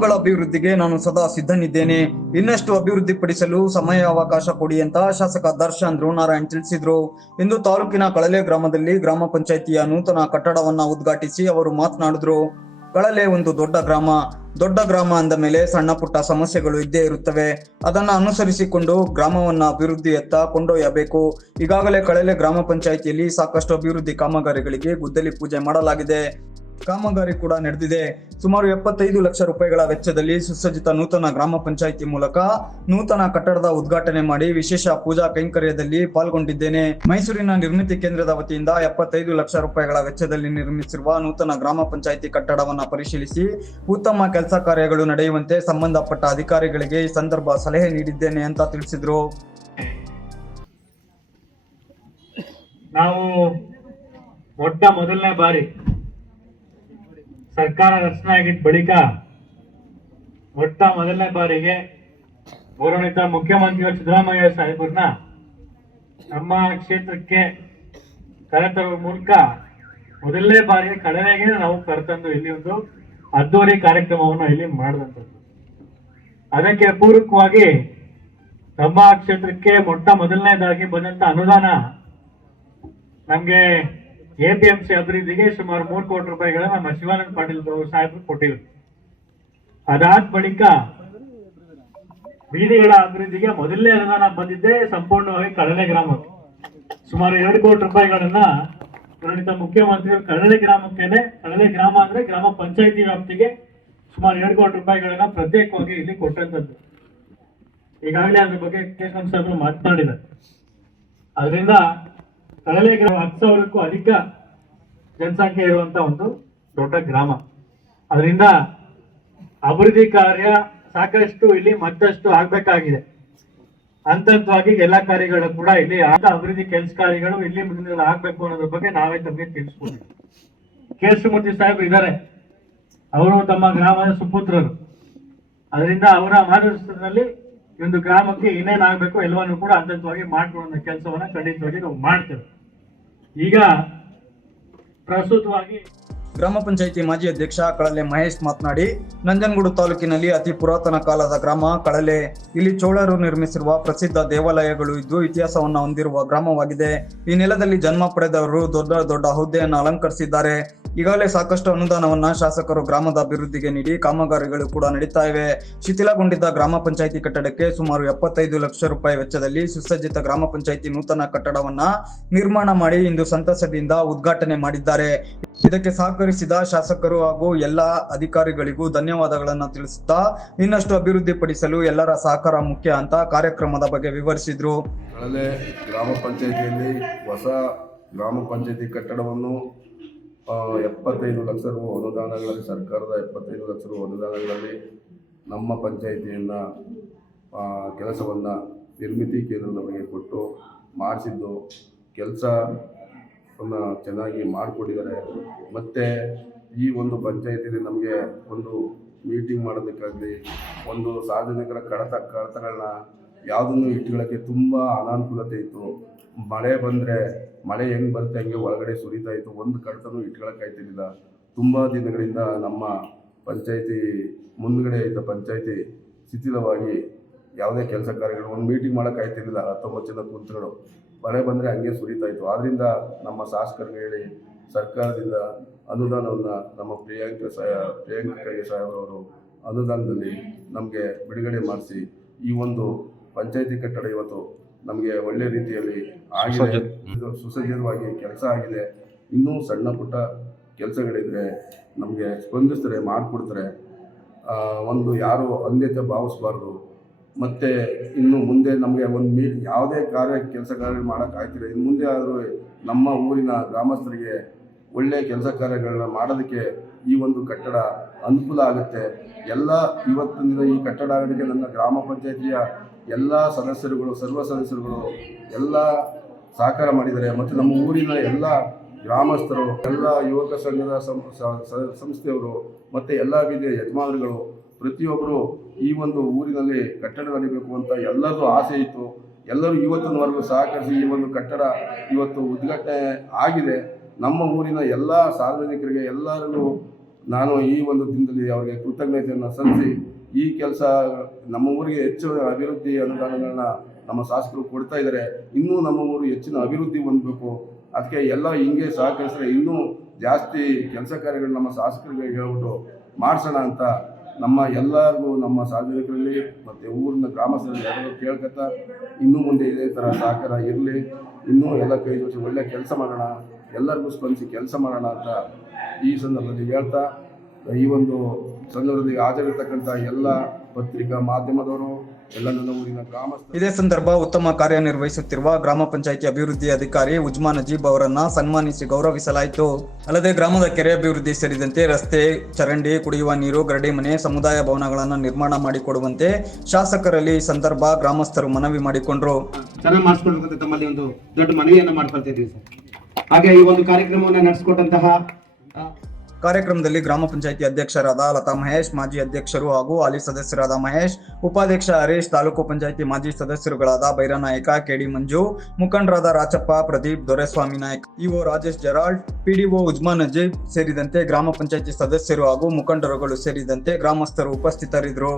ಗ್ರಾಮಗಳ ಅಭಿವೃದ್ಧಿಗೆ ನಾನು ಸದಾ ಸಿದ್ಧನಿದ್ದೇನೆ. ಇನ್ನಷ್ಟು ಅಭಿವೃದ್ಧಿಪಡಿಸಲು ಸಮಯಾವಕಾಶ ಕೊಡಿ ಅಂತ ಶಾಸಕ ದರ್ಶನ್ ಧ್ರುವನಾರಾಯಣ್ ತಿಳಿಸಿದ್ರು. ಇಂದು ತಾಲೂಕಿನ ಕಳಲೆ ಗ್ರಾಮದಲ್ಲಿ ಗ್ರಾಮ ಪಂಚಾಯಿತಿಯ ನೂತನ ಕಟ್ಟಡವನ್ನ ಉದ್ಘಾಟಿಸಿ ಅವರು ಮಾತನಾಡಿದ್ರು. ಕಳಲೆ ಒಂದು ದೊಡ್ಡ ಗ್ರಾಮ ಅಂದ ಮೇಲೆ ಸಣ್ಣ ಪುಟ್ಟ ಸಮಸ್ಯೆಗಳು ಇದ್ದೇ ಇರುತ್ತವೆ. ಅದನ್ನ ಅನುಸರಿಸಿಕೊಂಡು ಗ್ರಾಮವನ್ನ ಅಭಿವೃದ್ಧಿಯತ್ತ ಕೊಂಡೊಯ್ಯಬೇಕು. ಈಗಾಗಲೇ ಕಳಲೆ ಗ್ರಾಮ ಪಂಚಾಯಿತಿಯಲ್ಲಿ ಸಾಕಷ್ಟು ಅಭಿವೃದ್ಧಿ ಕಾಮಗಾರಿಗಳಿಗೆ ಗುದ್ದಲಿ ಪೂಜೆ ಮಾಡಲಾಗಿದೆ. ಕಾಮಗಾರಿ ಕೂಡ ನಡೆದಿದೆ. ಸುಮಾರು 75 ಲಕ್ಷ ರೂಪಾಯಿಗಳ ವೆಚ್ಚದಲ್ಲಿ ಸುಸಜ್ಜಿತ ನೂತನ ಗ್ರಾಮ ಪಂಚಾಯಿತಿ ಮೂಲಕ ನೂತನ ಕಟ್ಟಡದ ಉದ್ಘಾಟನೆ ಮಾಡಿ ವಿಶೇಷ ಪೂಜಾ ಕೈಂಕರ್ಯದಲ್ಲಿ ಪಾಲ್ಗೊಂಡಿದ್ದೇನೆ. ಮೈಸೂರಿನ ನಿರ್ಮಿತಿ ಕೇಂದ್ರದ ವತಿಯಿಂದ 75 ಲಕ್ಷ ರೂಪಾಯಿಗಳ ವೆಚ್ಚದಲ್ಲಿ ನಿರ್ಮಿಸಿರುವ ನೂತನ ಗ್ರಾಮ ಪಂಚಾಯಿತಿ ಕಟ್ಟಡವನ್ನು ಪರಿಶೀಲಿಸಿ ಉತ್ತಮ ಕೆಲಸ ಕಾರ್ಯಗಳು ನಡೆಯುವಂತೆ ಸಂಬಂಧಪಟ್ಟ ಅಧಿಕಾರಿಗಳಿಗೆ ಈ ಸಂದರ್ಭ ಸಲಹೆ ನೀಡಿದ್ದೇನೆ ಅಂತ ತಿಳಿಸಿದ್ರು. ನಾವು ಮೊದಲನೇ ಬಾರಿ ಸರ್ಕಾರ ರಚನೆ ಆಗಿದ್ದ ಬಳಿಕ ಮೊದಲನೇ ಬಾರಿಗೆ ಗೌರವಾನ್ವಿತ ಮುಖ್ಯಮಂತ್ರಿಗಳು ಸಿದ್ದರಾಮಯ್ಯ ಸಾಹೇಬರನ್ನ ನಮ್ಮ ಕ್ಷೇತ್ರಕ್ಕೆ ಕರೆತರುವ ಮೂಲಕ ಮೊದಲನೇ ಬಾರಿಗೆ ಕಳಲೆಗೆ ನಾವು ಕರೆತಂದು ಇಲ್ಲಿ ಒಂದು ಅದ್ದೂರಿ ಕಾರ್ಯಕ್ರಮವನ್ನು ಇಲ್ಲಿ ಮಾಡಿದಂಥದ್ದು. ಅದಕ್ಕೆ ಪೂರಕವಾಗಿ ನಮ್ಮ ಕ್ಷೇತ್ರಕ್ಕೆ ಮೊದಲನೇದಾಗಿ ಬಂದಂತ ಅನುದಾನ ನಮ್ಗೆ APMC ಅಭಿವೃದ್ಧಿಗೆ ಸುಮಾರು 3 ಕೋಟಿ ರೂಪಾಯಿಗಳ ನಮ್ಮ ಶಿವಾನಂದ ಪಾಟೀಲ್ ಸಾಹೇಬರು ಕೊಟ್ಟಿದ್ರು. ಅದಾದ ಬಳಿಕ ಬೀದಿಗಳ ಅಭಿವೃದ್ಧಿಗೆ ಮೊದಲನೇ ಅನುದಾನ ಬಂದಿದ್ದೆ ಸಂಪೂರ್ಣವಾಗಿ ಕಳಲೆ ಗ್ರಾಮಕ್ಕೆ ಸುಮಾರು 2 ಕೋಟಿ ರೂಪಾಯಿಗಳನ್ನ ಗೌರವಾನ್ವಿತ ಮುಖ್ಯಮಂತ್ರಿಗಳು ಕಳಲೆ ಗ್ರಾಮ ಅಂದ್ರೆ ಗ್ರಾಮ ಪಂಚಾಯಿತಿ ವ್ಯಾಪ್ತಿಗೆ ಸುಮಾರು 2 ಕೋಟಿ ರೂಪಾಯಿಗಳನ್ನ ಪ್ರತ್ಯೇಕವಾಗಿ ಇಲ್ಲಿ ಕೊಟ್ಟಂತದ್ದು. ಈಗಾಗಲೇ ಅದ್ರ ಬಗ್ಗೆ ಕೇಶವ ಸಾಹೇಬರು ಮಾತನಾಡಿದ್ದಾರೆ. ಅದರಿಂದ ಕಳಲೆ ಗ್ರಾಮ 10,000ಕ್ಕೂ ಅಧಿಕ ಜನಸಂಖ್ಯೆ ಇರುವಂತ ಒಂದು ದೊಡ್ಡ ಗ್ರಾಮ. ಅದರಿಂದ ಅಭಿವೃದ್ಧಿ ಕಾರ್ಯ ಸಾಕಷ್ಟು ಇಲ್ಲಿ ಮತ್ತಷ್ಟು ಆಗ್ಬೇಕಾಗಿದೆ. ಹಂತವಾಗಿ ಎಲ್ಲಾ ಕಾರ್ಯಗಳು ಕೂಡ ಇಲ್ಲಿ ಅಭಿವೃದ್ಧಿ ಕೆಲಸ ಕಾರ್ಯಗಳು ಇಲ್ಲಿ ಮುಂದೆ ಆಗ್ಬೇಕು ಅನ್ನೋದ್ರ ಬಗ್ಗೆ ನಾವೇ ತಮಗೆ ತಿಳಿಸ್ಕೊಡ್ತೀವಿ. ಕೇಶವಮೂರ್ತಿ ಸಾಹೇಬ್ ಇದ್ದಾರೆ, ಅವರು ತಮ್ಮ ಗ್ರಾಮದ ಸುಪುತ್ರರು. ಅದರಿಂದ ಅವರ ಮಾರ್ಗದರ್ಶನದಲ್ಲಿ ಈ ಒಂದು ಗ್ರಾಮಕ್ಕೆ ಏನೇನ್ ಆಗ್ಬೇಕು ಎಲ್ಲವನ್ನು ಕೂಡ ಹಂತವಾಗಿ ಮಾಡ್ಕೊಳ್ಳೋ ಕೆಲಸವನ್ನ ಖಂಡಿತವಾಗಿ ನಾವು ಮಾಡ್ತೇವೆ. ಈಗ ಪ್ರಸ್ತುತವಾಗಿ ಗ್ರಾಮ ಪಂಚಾಯಿತಿ ಮಾಜಿ ಅಧ್ಯಕ್ಷ ಕಳಲೆ ಮಹೇಶ್ ಮಾತನಾಡಿ, ನಂಜನಗೂಡು ತಾಲೂಕಿನಲ್ಲಿ ಅತಿ ಪುರಾತನ ಕಾಲದ ಗ್ರಾಮ ಕಳಲೆ. ಇಲ್ಲಿ ಚೋಳರು ನಿರ್ಮಿಸಿರುವ ಪ್ರಸಿದ್ಧ ದೇವಾಲಯಗಳು ಇದ್ದು ಇತಿಹಾಸವನ್ನ ಹೊಂದಿರುವ ಗ್ರಾಮವಾಗಿದೆ. ಈ ನೆಲದಲ್ಲಿ ಜನ್ಮ ಪಡೆದವರು ದೊಡ್ಡ ಹುದ್ದೆಯನ್ನು ಅಲಂಕರಿಸಿದ್ದಾರೆ. ಈಗಾಗಲೇ ಸಾಕಷ್ಟು ಅನುದಾನವನ್ನ ಶಾಸಕರು ಗ್ರಾಮದ ಅಭಿವೃದ್ಧಿಗೆ ನೀಡಿ ಕಾಮಗಾರಿಗಳು ಕೂಡ ನಡೀತಾ ಇವೆ. ಶಿಥಿಲಗೊಂಡಿದ್ದ ಗ್ರಾಮ ಪಂಚಾಯಿತಿ ಕಟ್ಟಡಕ್ಕೆ ಸುಮಾರು 75 ಲಕ್ಷ ರೂಪಾಯಿ ವೆಚ್ಚದಲ್ಲಿ ಸುಸಜ್ಜಿತ ಗ್ರಾಮ ಪಂಚಾಯಿತಿ ನೂತನ ಕಟ್ಟಡವನ್ನ ನಿರ್ಮಾಣ ಮಾಡಿ ಇಂದು ಸಂತಸದಿಂದ ಉದ್ಘಾಟನೆ ಮಾಡಿದ್ದಾರೆ. ಇದಕ್ಕೆ ಸಹಕರಿಸಿದ ಶಾಸಕರು ಹಾಗೂ ಎಲ್ಲಾ ಅಧಿಕಾರಿಗಳಿಗೂ ಧನ್ಯವಾದಗಳನ್ನು ತಿಳಿಸುತ್ತಾ ಇನ್ನಷ್ಟು ಅಭಿವೃದ್ಧಿ ಪಡಿಸಲು ಎಲ್ಲರ ಸಹಕಾರ ಮುಖ್ಯ ಅಂತ ಕಾರ್ಯಕ್ರಮದ ಬಗ್ಗೆ ವಿವರಿಸಿದ್ರು. ಕಳಲೆ ಗ್ರಾಮ ಪಂಚಾಯಿತಿಯಲ್ಲಿ ಹೊಸ ಗ್ರಾಮ ಪಂಚಾಯಿತಿ ಕಟ್ಟಡವನ್ನು 75 ಲಕ್ಷ ರು ಅನುದಾನಗಳಲ್ಲಿ ಸರ್ಕಾರದ 75 ಲಕ್ಷ ರು ಅನುದಾನಗಳಲ್ಲಿ ನಮ್ಮ ಪಂಚಾಯಿತಿಯನ್ನು ಕೆಲಸವನ್ನು ನಿರ್ಮಿತಿ ಕೇಂದ್ರದವರಿಗೆ ಕೊಟ್ಟು ಮಾಡಿಸಿದ್ದು ಕೆಲಸವನ್ನು ಚೆನ್ನಾಗಿ ಮಾಡಿಕೊಟ್ಟಿದ್ದಾರೆ. ಮತ್ತು ಈ ಒಂದು ಪಂಚಾಯಿತಿಯಲ್ಲಿ ನಮಗೆ ಒಂದು ಮೀಟಿಂಗ್ ಮಾಡೋದಕ್ಕಾಗಲಿ ಒಂದು ಸಾರ್ವಜನಿಕರ ಕಡತಗಳನ್ನ ಯಾವುದನ್ನು ಇಟ್ಕೊಳ್ಳೋಕ್ಕೆ ತುಂಬ ಅನಾನುಕೂಲತೆ ಇತ್ತು. ಮಳೆ ಬಂದರೆ ಮಳೆ ಹೆಂಗೆ ಬರುತ್ತೆ ಹಂಗೆ ಒಳಗಡೆ ಸುರಿತಾ ಇತ್ತು. ಒಂದು ಕಡತನೂ ಇಟ್ಕೊಳ್ಳೋಕ್ಕಾಯ್ತಿರಲಿಲ್ಲ. ತುಂಬ ದಿನಗಳಿಂದ ನಮ್ಮ ಪಂಚಾಯಿತಿ ಮುಂದ್ಗಡೆ ಇದ್ದ ಪಂಚಾಯಿತಿ ಶಿಥಿಲವಾಗಿ ಯಾವುದೇ ಕೆಲಸ ಕಾರ್ಯಗಳು ಒಂದು ಮೀಟಿಂಗ್ ಮಾಡೋಕ್ಕಾಯ್ತಿರಲಿಲ್ಲ. 19 ಜನ ಕುಂತುಗಳು ಮಳೆ ಬಂದರೆ ಹಂಗೆ ಸುರಿತಾ ಇತ್ತು. ಆದ್ದರಿಂದ ನಮ್ಮ ಶಾಸಕರಿಗೆ ಹೇಳಿ ಸರ್ಕಾರದಿಂದ ಅನುದಾನವನ್ನು ನಮ್ಮ ಪ್ರಿಯಾಂಕ ಖರ್ಗೆ ಸಾಹೇಬರವರು ಅನುದಾನದಲ್ಲಿ ನಮಗೆ ಬಿಡುಗಡೆ ಮಾಡಿಸಿ ಈ ಒಂದು ಪಂಚಾಯಿತಿ ಕಟ್ಟಡ ಇವತ್ತು ನಮಗೆ ಒಳ್ಳೆ ರೀತಿಯಲ್ಲಿ ಆಗಿದೆ. ಸುಸಜ್ಜಿತವಾಗಿ ಕೆಲಸ ಆಗಿದೆ. ಇನ್ನೂ ಸಣ್ಣ ಪುಟ್ಟ ಕೆಲಸಗಳಿದ್ರೆ ನಮಗೆ ಸ್ಪಂದಿಸ್ತಾರೆ, ಮಾಡಿಕೊಡ್ತಾರೆ. ಒಂದು ಯಾರು ಅನ್ಯತೆ ಭಾವಿಸಬಾರ್ದು. ಮತ್ತು ಇನ್ನು ಮುಂದೆ ನಮಗೆ ಒಂದು ಯಾವುದೇ ಕೆಲಸ ಕಾರ್ಯ ಮಾಡೋಕ್ಕಾಗ್ತಿಲ್ಲ. ಇನ್ನು ಮುಂದೆ ಆದರೂ ನಮ್ಮ ಊರಿನ ಗ್ರಾಮಸ್ಥರಿಗೆ ಒಳ್ಳೆಯ ಕೆಲಸ ಕಾರ್ಯಗಳನ್ನ ಮಾಡೋದಕ್ಕೆ ಈ ಒಂದು ಕಟ್ಟಡ ಅನುಕೂಲ ಆಗುತ್ತೆ. ಎಲ್ಲ ಇವತ್ತಿನ ಈ ಕಟ್ಟಡ ಆಗೋದಕ್ಕೆ ನನ್ನ ಗ್ರಾಮ ಪಂಚಾಯಿತಿಯ ಎಲ್ಲ ಸದಸ್ಯರುಗಳು ಸರ್ವ ಸದಸ್ಯರುಗಳು ಎಲ್ಲ ಸಹಕಾರ ಮಾಡಿದ್ದಾರೆ. ಮತ್ತು ನಮ್ಮ ಊರಿನ ಎಲ್ಲ ಗ್ರಾಮಸ್ಥರು, ಎಲ್ಲ ಯುವಕ ಸಂಘದ ಸಂಸ್ಥೆಯವರು ಮತ್ತು ಎಲ್ಲ ಬೀದಿಯ ಯಜಮಾನರುಗಳು ಪ್ರತಿಯೊಬ್ಬರು ಈ ಒಂದು ಊರಿನಲ್ಲಿ ಕಟ್ಟಡ ನಡೀಬೇಕು ಅಂತ ಎಲ್ಲರದ್ದು ಆಸೆ ಇತ್ತು. ಎಲ್ಲರೂ ಇವತ್ತಿನವರೆಗೂ ಸಹಕರಿಸಿ ಈ ಒಂದು ಕಟ್ಟಡ ಇವತ್ತು ಉದ್ಘಾಟನೆ ಆಗಿದೆ. ನಮ್ಮ ಊರಿನ ಎಲ್ಲ ಸಾರ್ವಜನಿಕರಿಗೆ ಎಲ್ಲರಿಗೂ ನಾನು ಈ ಒಂದು ದಿನದಲ್ಲಿ ಅವರಿಗೆ ಕೃತಜ್ಞತೆಯನ್ನು ಸಲ್ಲಿಸಿ ಈ ಕೆಲಸ ನಮ್ಮ ಊರಿಗೆ ಹೆಚ್ಚು ಅಭಿವೃದ್ಧಿ ಅನುದಾನಗಳನ್ನ ನಮ್ಮ ಶಾಸಕರು ಕೊಡ್ತಾ ಇದ್ದಾರೆ. ಇನ್ನೂ ನಮ್ಮ ಊರು ಹೆಚ್ಚಿನ ಅಭಿವೃದ್ಧಿ ಹೊಂದಬೇಕು. ಅದಕ್ಕೆ ಎಲ್ಲ ಹಿಂಗೆ ಸಹಕರಿಸಿದ್ರೆ ಇನ್ನೂ ಜಾಸ್ತಿ ಕೆಲಸ ಕಾರ್ಯಗಳು ನಮ್ಮ ಶಾಸಕರಿಗೆ ಹೇಳ್ಬಿಟ್ಟು ಮಾಡಿಸೋಣ ಅಂತ ನಮ್ಮ ಎಲ್ಲರಿಗೂ, ನಮ್ಮ ಸಾರ್ವಜನಿಕರಲ್ಲಿ ಮತ್ತು ಊರಿನ ಗ್ರಾಮಸ್ಥರಲ್ಲಿ ಎಲ್ಲರೂ ಕೇಳ್ಕೊತಾ ಇನ್ನೂ ಮುಂದೆ ಇದೇ ಥರ ಸಹಕಾರ ಇರಲಿ. ಇನ್ನೂ ಎಲ್ಲ ಕೈ ಜೋಡಿಸಿ ಒಳ್ಳೆ ಕೆಲಸ ಮಾಡೋಣ, ಎಲ್ಲರಿಗೂ ಸ್ಪಂದಿಸಿ ಕೆಲಸ ಮಾಡೋಣ ಅಂತ ಈ ಸಂದರ್ಭದಲ್ಲಿ ಹೇಳ್ತಾ, ಈ ಒಂದು ಸಂದರ್ಭದಲ್ಲಿ ಹಾಜರಿರ್ತಕ್ಕಂಥ ಎಲ್ಲ ಪತ್ರಿಕಾ ಮಾಧ್ಯಮದವರು, ಎಲ್ಲ ನನ್ನ ಊರಿನ ಗ್ರಾಮಸ್ಥರು. ಇದೇ ಸಂದರ್ಭ ಉತ್ತಮ ಕಾರ್ಯನಿರ್ವಹಿಸುತ್ತಿರುವ ಗ್ರಾಮ ಪಂಚಾಯಿತಿ ಅಭಿವೃದ್ಧಿ ಅಧಿಕಾರಿ ಉಜ್ಮಾ ನಜೀಬ್ ಅವರನ್ನ ಸನ್ಮಾನಿಸಿ ಗೌರವಿಸಲಾಯಿತು. ಅಲ್ಲದೆ ಗ್ರಾಮದ ಕೆರೆ ಅಭಿವೃದ್ಧಿ ಸೇರಿದಂತೆ ರಸ್ತೆ, ಚರಂಡಿ, ಕುಡಿಯುವ ನೀರು, ಗರಡಿ ಮನೆ, ಸಮುದಾಯ ಭವನಗಳನ್ನು ನಿರ್ಮಾಣ ಮಾಡಿಕೊಡುವಂತೆ ಶಾಸಕರಲ್ಲಿ ಈ ಸಂದರ್ಭ ಗ್ರಾಮಸ್ಥರು ಮನವಿ ಮಾಡಿಕೊಂಡ್ರು. ಚೆನ್ನಾಗಿ ಮಾಡಿಸ್ಕೊಡ್ಬೇಕಂತ ತಮ್ಮಲ್ಲಿ ಒಂದು ದೊಡ್ಡ ಮನವಿಯನ್ನ ಮಾಡ್ಕೊಳ್ತಾ ಇದ್ದೀವಿ ಸರ್. ಹಾಗೆ ಈ ಒಂದು ಕಾರ್ಯಕ್ರಮವನ್ನು ನಡೆಸಿಕೊಟ್ಟಂತಹ ಕಾರ್ಯಕ್ರಮದಲ್ಲಿ ಗ್ರಾಮ ಪಂಚಾಯಿತಿ ಅಧ್ಯಕ್ಷರಾದ ಲತಾ ಮಹೇಶ್, ಮಾಜಿ ಅಧ್ಯಕ್ಷರು ಹಾಗೂ ಹಾಲಿ ಸದಸ್ಯರಾದ ಮಹೇಶ್, ಉಪಾಧ್ಯಕ್ಷ ಹರೀಶ್, ತಾಲೂಕು ಪಂಚಾಯಿತಿ ಮಾಜಿ ಸದಸ್ಯರುಗಳಾದ ಬೈರನಾಯಕ, ಕೆಡಿ ಮಂಜು, ಮುಖಂಡರಾದ ರಾಚಪ್ಪ, ಪ್ರದೀಪ್, ದೊರೆಸ್ವಾಮಿ ನಾಯ್ಕ, ಇಒ ರಾಜೇಶ್ ಜರಾಲ್ಡ್, ಪಿಡಿಒ ಉಜ್ಮಾ ನಜೀಬ್ ಸೇರಿದಂತೆ ಗ್ರಾಮ ಪಂಚಾಯಿತಿ ಸದಸ್ಯರು ಹಾಗೂ ಮುಖಂಡರುಗಳು ಸೇರಿದಂತೆ ಗ್ರಾಮಸ್ಥರು ಉಪಸ್ಥಿತರಿದ್ದರು.